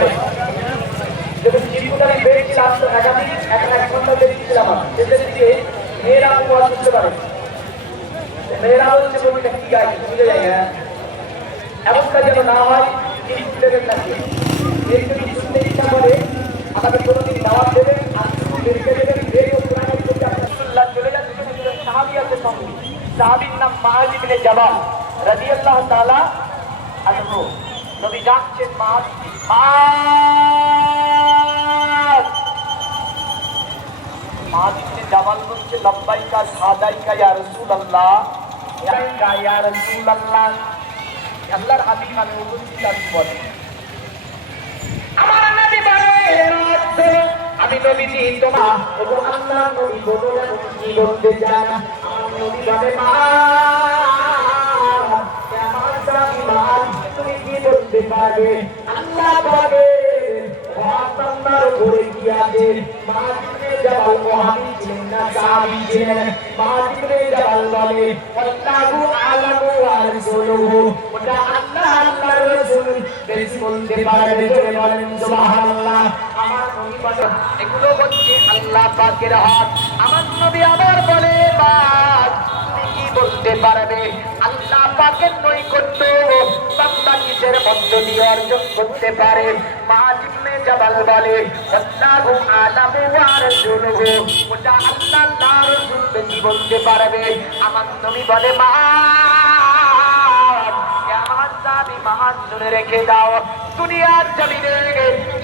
পারে। যখন জীবনকারী বেরিয়েছিলাম তো একাধিক এক ঘন্টা বেরিয়েছিলাম শেষের দিকে মেয়েরা উপহার করতে পারে, মেয়েরা হচ্ছে কবিতা কি গাই বুঝে যায় না, এমনটা যেন না হয় তিনি তুলে দেবেন না। এই যদি শুনতে ইচ্ছা করে আমাকে কোনোদিন দাওয়াত দেবেন আর রেখে দেবেন, রেডিও পুরানো রাসূলুল্লাহ চলে যান। সাহাবী আছে সঙ্গে, সাহাবীর নাম মুআয ইবনে জাবাল রাদিয়াল্লাহু তাআলা আনহু। নবী ডাকছেন মুআয, মুআয ইবনে জাবাল বলছে লব্বাইকা সাদাইকা ইয়া রাসূলুল্লাহ, ইয়া রাসূলুল্লাহ। আল্লাহর হাবিব আমি উপস্থিত আছি বলে, আমার নবী বলেন আমি নবীজি তোমার ওগো আল্লাহ নবী বলেন কি বলতে চান। আমার নবী বলে মা আমার স্বামী মা তুমি কি বলতে পারবে। আল্লাহ বলে আপনার ঘরে কি আছে। মা জিবনে জাবাল মুহাম্মদ ছিলেন না সাহাবী ছিলেন। মা জিবনে জাবাল বলে আল্লাহু আলামু ওয়া রাসূলুহু, ওটা আল্লাহ আল্লাহর রাসূল বেশি বলতে পারবে। জোরে বলেন সুবহানাল্লাহ। আমার নবী বলে এগুলো হচ্ছে আল্লাহ পাকের হক। আমার নবী আবার বলে বাস তুমি কি বলতে পারবে। আল্লাহ পাকের নৈকট্য বান্দা কিসের মধ্য দিয়ে অর্জন করতে পারে। মা জিবনে জাবাল বলে আল্লাহু আলামু ওয়া রাসূলুহু, ওটা আল্লাহ আল্লাহর রাসূল বেশি বলতে পারবে। আমার নবী বলে মা শুনে রেখে দাও, দুনিয়ার জমিনে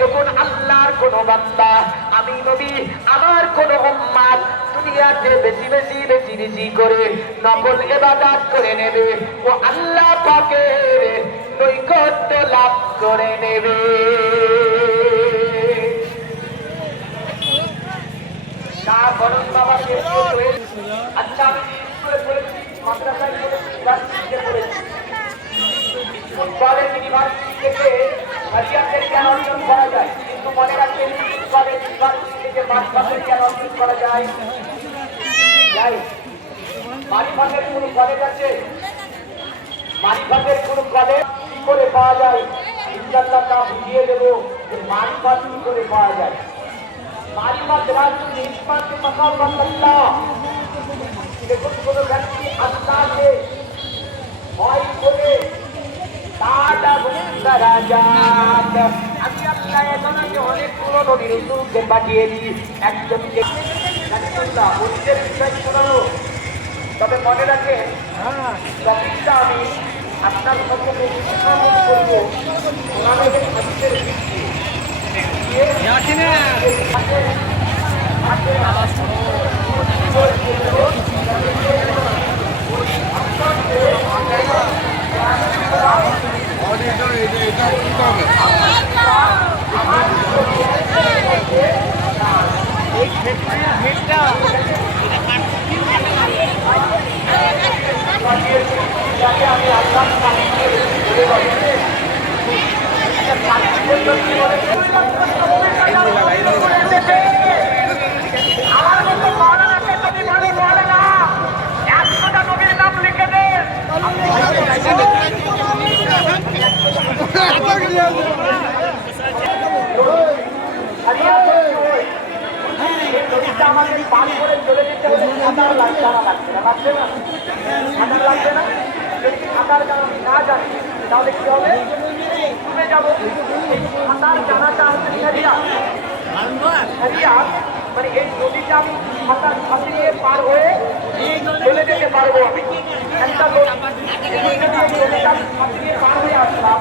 যখন আল্লাহর কোন বান্দা আমি নবী আমার কোন উম্মত দুনিয়াতে বেশি বেশি বেশি বেশি করে নফল ইবাদত করে নেবে, ও আল্লাহ পাকের নৈকট্য লাভ করে নেবে। আচ্ছা আমি স্কুলে পড়েছি, মাদ্রাসায় পড়েছি, ইউনিভার্সিটিতে পড়েছি। কলেজ ইউনিভার্সিটি থেকে শরিয়াতের জ্ঞান অর্জন করা যায়, কিন্তু মনে রাখবেন কলেজ ইউনিভার্সিটি থেকে মারিফাতের জ্ঞান অর্জন করা যায়। মারিফাতের কোন কলেজ আছে? মারিফাতের কোন কলেজ কি করে পাওয়া যায়? ইনশাআল্লাহ তা বুঝিয়ে দেবো যে মারিফাত কি করে পাওয়া যায়। মারিফাত রাসূল ইসমাত মাকাম আল্লাহ। দেখুন কোন ব্যক্তি আল্লাহকে ভয় করে আমি আল্লাহ এখনকে অনেক পুরনো নবীকে পাঠিয়েছি একজনকে অলিদের বিষয় শোনানো। তবে মনে রাখেন টপিকটা আমি আপনার সম্পর্কে উপস্থাপন করবো ওনাদের হাদিসের ভিত্তি। আমাদের পানি করে চলে যেতে হলে সাঁতার লাগবে না, লাগবে না, সাঁতার লাগবে না। যদি সাঁতার আমি না জানি তাহলে কি হবে? ডুবে যাবো। সাঁতার জানাটা হচ্ছে শরিয়াত। মানে এই নদীটা আমি সাঁতার ছাপিয়ে পার হয়ে চলে যেতে পারবো। আমি একটা নদীটা ছাপিয়ে পার হয়ে আসলাম,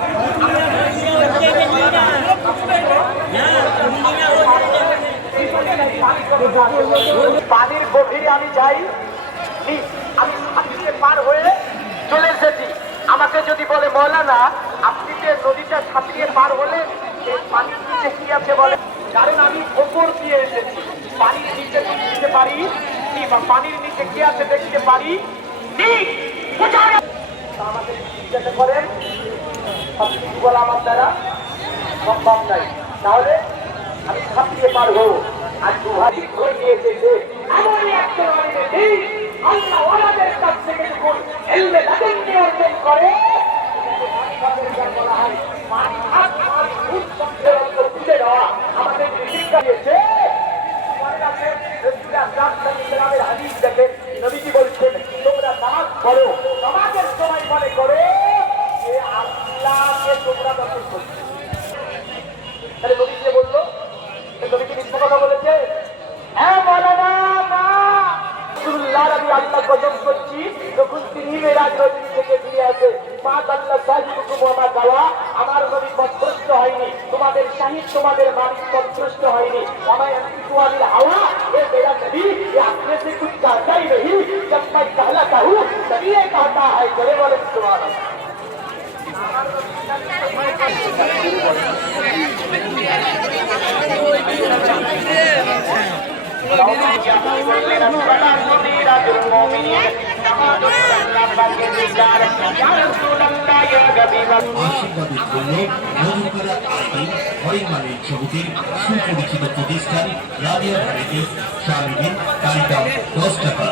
পানির গভীরে আমি যাই, আমি ছাপিয়ে পার হয়ে চলে এসেছি। আমাকে যদি বলে মৌলানা আপনি যে নদীটা ছাপিয়ে পার হলে এই পানির নিচে কি আছে বলে, কারণ আমি ওপর দিয়ে এসেছি, পানির নিচে দেখতে পারি বা পানির নিচে কি আছে দেখতে পারি। আমাকে জিজ্ঞাসা করেন সবকিছু বলা আমার দ্বারা সম্ভব নাই, তাহলে আমি ছাপিয়ে পারবো। আর দুহারি হয়ে গিয়েছে যে এমনই একটা আল্লাহ ওনাদের কাছ থেকে যখন এলমে লাদুন্নি অর্জন করে বলা হয় তাহলে নবী যে বললো, নবী কি মিথ্যা কথা বলেছে? হ্যাঁ মাওলানা, না রাসূলুল্লাহর আমি আল্লাহ কসম করছি, যখন তিনি মেরাজ নদী থেকে ফিরে আসে, মা আল্লাহ সাহিবুকুম ওয়া মা গাওয়া, আমার নবী পথভ্রষ্ট হয়নি, তোমাদের শাহিদ তোমাদের মালিক পথভ্রষ্ট হয়নি। আমার আনফিকুয়ালিল হাওয়া, এ মেরা নবী, এ আপনে সে কুছ कहता ही नहीं, जब मैं कहलाता हूं तभी ये कहता है, जरे बोले सुभान আশীর্বাদের জন্য মধুকরা আইন হরিমানের জগতের সুপরিচিত প্রতিষ্ঠান রাবিয়া ভ্যারাইটিস শারমিন কারিদাম 10 টাকা।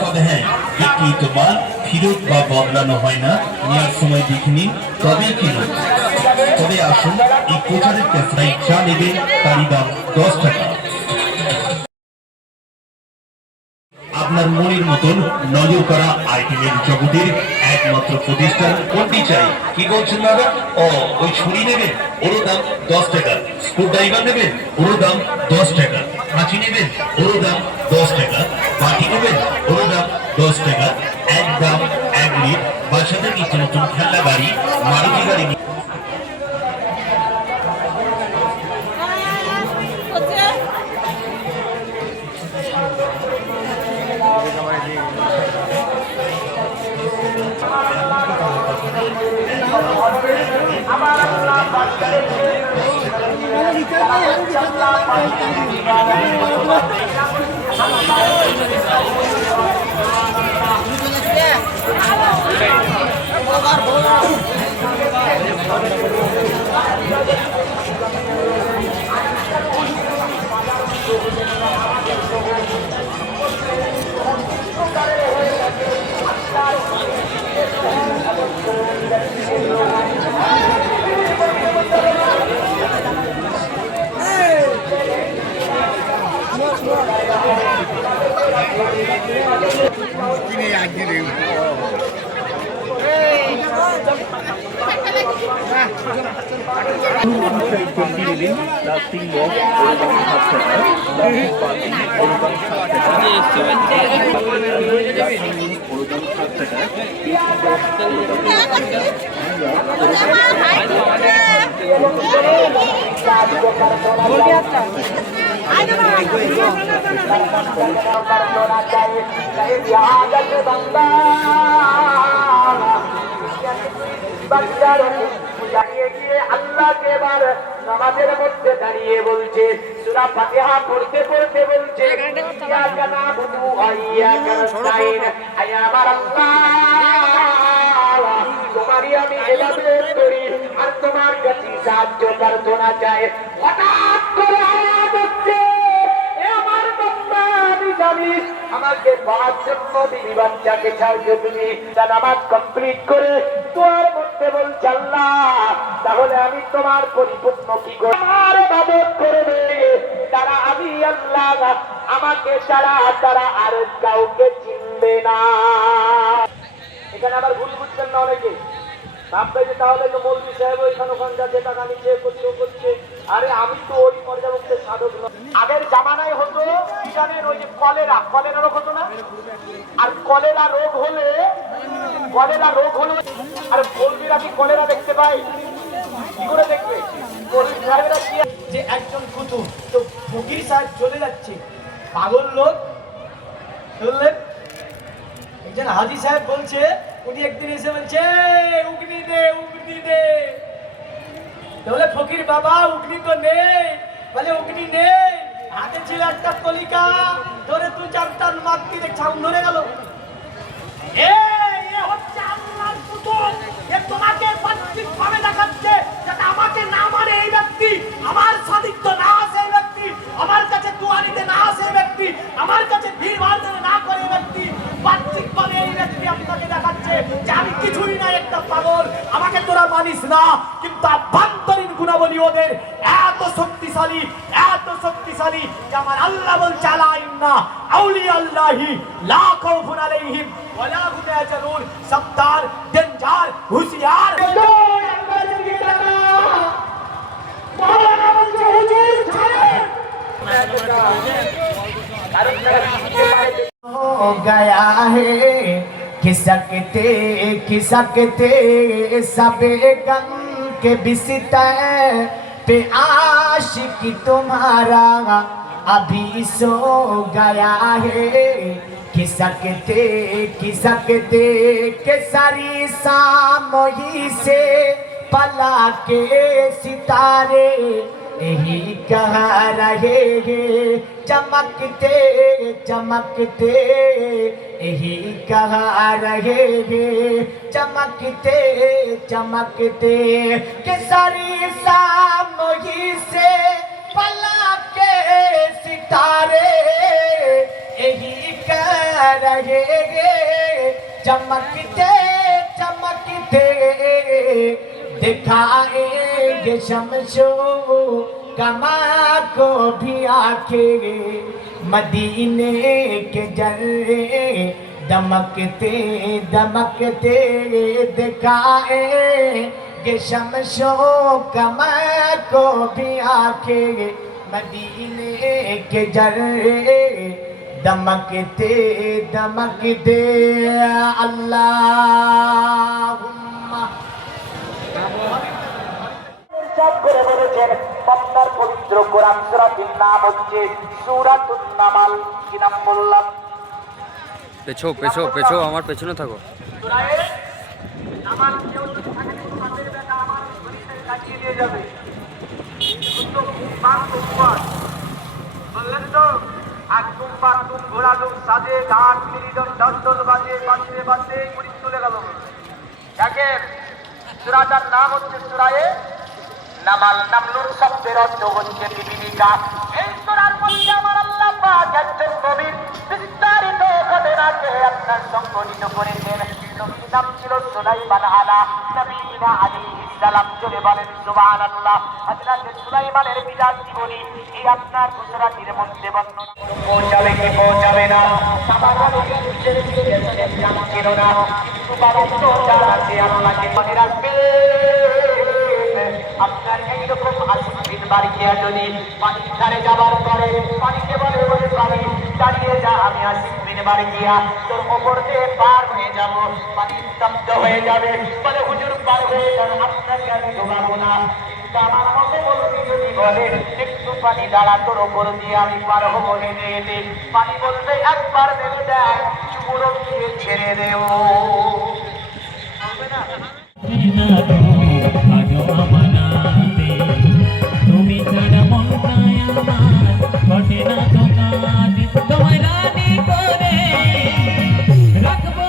তবে হ্যাঁ, একটি তো মাল ফেরত বা বদলানো হয় না, নেওয়ার সময় দেখে নিন তবেই কিনুন। তবে আসুন এই কোচারের ক্যাফরাই চা নেবেন, কারিদাম 10 টাকা। আপনার মনের মতন নজর করা আইটেমের জগতের একমাত্র প্রতিষ্ঠান কোনটি চাই? কি বলছেন দাদা? ও ওই ছুরি নেবেন, ওরও দাম 10 টাকা। স্ক্রু ড্রাইভার নেবেন, ওরও দাম 10 টাকা। কাঁচি নেবেন, ওরও দাম 10 টাকা। বাটি নেবেন, ওরও দাম 10 টাকা। এক দাম এক লিট। বাসাতে নিত্য নতুন খেলনা গাড়ি, মারুতি গাড়ি আল্লাহকে এবার নামাজের মধ্যে দাঁড়িয়ে বলছে, সূরা ফাতিহা পড়তে পড়তে বলছে, ইয়া নাবুদু ওয়া ইyyaka নাস্তাইন, আয় আমার আল্লাহ, তোমারই আমি ইবাদত করি আর তোমার কাছে সাহায্য প্রার্থনা চাই। হঠাৎ করে আওয়াজ হচ্ছে, এ আমার বান্দা, আমি জানি আমাকে পাওয়ার জন্য বিবি বাচ্চাকে ছাড়ছো তুমি। নামাজ কমপ্লিট করে তোমার মধ্যে বলছে, আল্লাহ তাহলে আমি তোমার পরিপূর্ণ কি করে আমার ইবাদত করবে? তারা আমি আল্লাহ, আমাকে ছাড়া তারা আর কাউকে চিনবে না। এখানে আবার ভুল বুঝছেন না অনেকে, ভাববে যে তাহলে তো মৌলভী সাহেব ওইখানে ওখান যাচ্ছে, টাকা নিচ্ছে, করছে। আরে আমি তো ওই পর্যাপ্ত সাধক নয়। আগের জামানায় হতো কি জানেন, ওই যে কলেরা রোগ হতো না? আর কলেরা রোগ হলে আর মৌলভীরা কি কলেরা দেখতে পায়? কি করে দেখবে? মৌলভী সাহেবরা কি যে একজন কুতুব, তো ফকির সাহেব চলে যাচ্ছে, পাগল লোক শুনলেন, একজন হাজি সাহেব বলছে, উনি একদিন এসে বলছে, উগনি দে বলে, ফকির বাবা উগনি তো নেই। বলে উগনি নেই, হাতে ছিল একটা কলিকা, ধরে তুই চারটার মাত দিয়ে ছাউন ধরে গেল। এ হচ্ছে আল্লাহর পুতুল, এ তোমাকে বাহ্যিকভাবে দেখাচ্ছে যাতে আমাকে না মানে এই ব্যক্তি, আমার সাদিক্য না আসে এই ব্যক্তি, আমার কাছে দুয়ারিতে না আসে এই ব্যক্তি, আমার কাছে ভিড় ভাড় না করে এই ব্যক্তি, বাহ্যিকভাবে এই ব্যক্তি আপনাকে দেখাচ্ছে যে আমি কিছুই না, একটা পাগল, আমাকে তোরা মানিস না। কিন্তু আভ্যন্তরীণ গুণাবলী ওদের এত শক্তিশালী যে আমার আল্লাহ বলছে, আলা ইন্না আউলিয়া আল্লাহি লা খাউফুন আলাইহিম ওয়া লা হুম ইয়াহজানুন। সাবধান, ডেঞ্জার, হুঁশিয়ার। खिसकते सबे गम के बिस्तर पे आशिक तुम्हारा अभी सो गया है खिसकते के सारी सामोही से पला के सितारे यही कह रहे हैं चमकते यही कह रहे हैं चमकते के सारी सामोही से पला के सितारे यही कह रहे हैं चमकते दिखाएंगे शमशो कमा को भी आंखें मदीने के जर्रे दमकते दिखाएंगे शमशो कमा को भी आंखें मदीने के जर्रे दमकते अल्लाहुम्मा সব করে বলেছেন আপনার পবিত্র কোরআন সূরাটির নাম হচ্ছে সূরাতুন নামাল কি নাম বললাম পেছো আমার পেছনে থাকো সূরায়ে নামাল কেউ যদি থাকে তো হাতের ব্যথা আমার শরীরে কাটিয়ে নিয়ে যাবে কিন্তু পাঁচ উপর বললেন তো আকুম পাকুম ঘোড়ালুম সাজে গান মিরিদন দন্দল বাজে বাজতে মুড়ি চলে গেল দেখেন সূরাটার নাম হচ্ছে সূরায়ে নামাল নামলুর শব্দের অর্থ হচ্ছে বিবিধিকা এই সূরার মধ্যে আমার আল্লাহ পাক একজন নবীর বিস্তারিত ঘটনাকে আপনার সংকলিত করেছেন নবীর নাম ছিল সুলাইমান নবীনা আলাইহিস সালাম চলে বলেন সুবহানাল্লাহ হযরত সুলাইমানের বিরাট জীবনী এই আপনার সূরাটির মধ্যে বর্ণনা পৌঁছাবে কি পৌঁছাবে না সাবারা নবী জানছিল না কিন্তু বাবা তো জানাতে আল্লাহকে মনে রাখবে আপনার এইরকম আসিফিন বাড়ি গিয়া যদি পানির ধারে যাবার পরে পানিকে বলে পানি দাঁড়িয়ে যা আমি আসিফিন বাড়ি গিয়া তোর ওপর দিয়ে পার হয়ে যাব পানি স্তব্ধ হয়ে যাবে বলে হুজুর পার হয়ে যান আপনাকে আমি ডোবাবো না আমার মতো বলবি যদি বলে একটু পানি দাঁড়া তোর ওপর দিয়ে আমি পার হবো নেমে এলে পানি বলবে একবার নেমে দেয় চুপুরো দিয়ে ছেড়ে দেও বলবে না তুমি ছাড়া মন প্রায় আমার ঘটে না তো কাজ তোমায় রানী করে রাখবো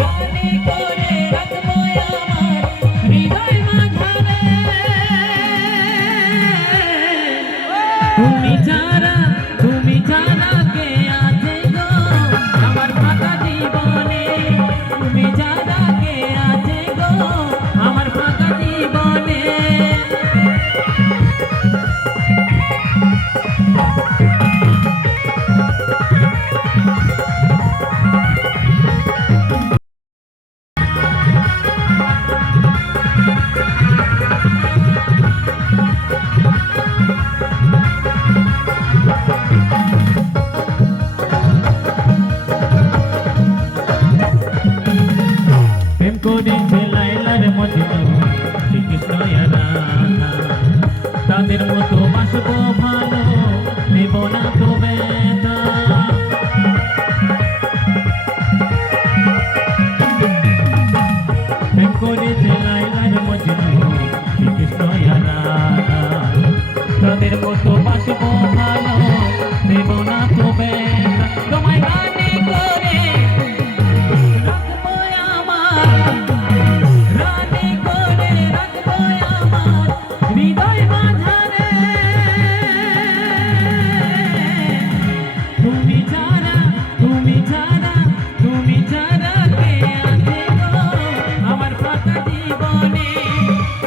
রানী করে রাখবো আমার হৃদয় মাঝারে তুমি ছাড়া কে আছে গো আমার ফাঁকা জীবনে তুমি ছাড়া কে আছে গো আমার ফাঁকা জীবনে তাদের মতো বাসবো ভালো দেব না তো বেদা করেছে লাইলার মজনু শ্রীকৃষ্ণ তাদের মতো বাসবো ভালো দেব না তো বেদা তোমায় রানী করে রাখবো আমার রানী করে রাখবো আমার হৃদয় মাঝারে তুমি ছাড়া কে আছে গো আমার ফাঁকা জীবনে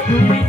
তুমি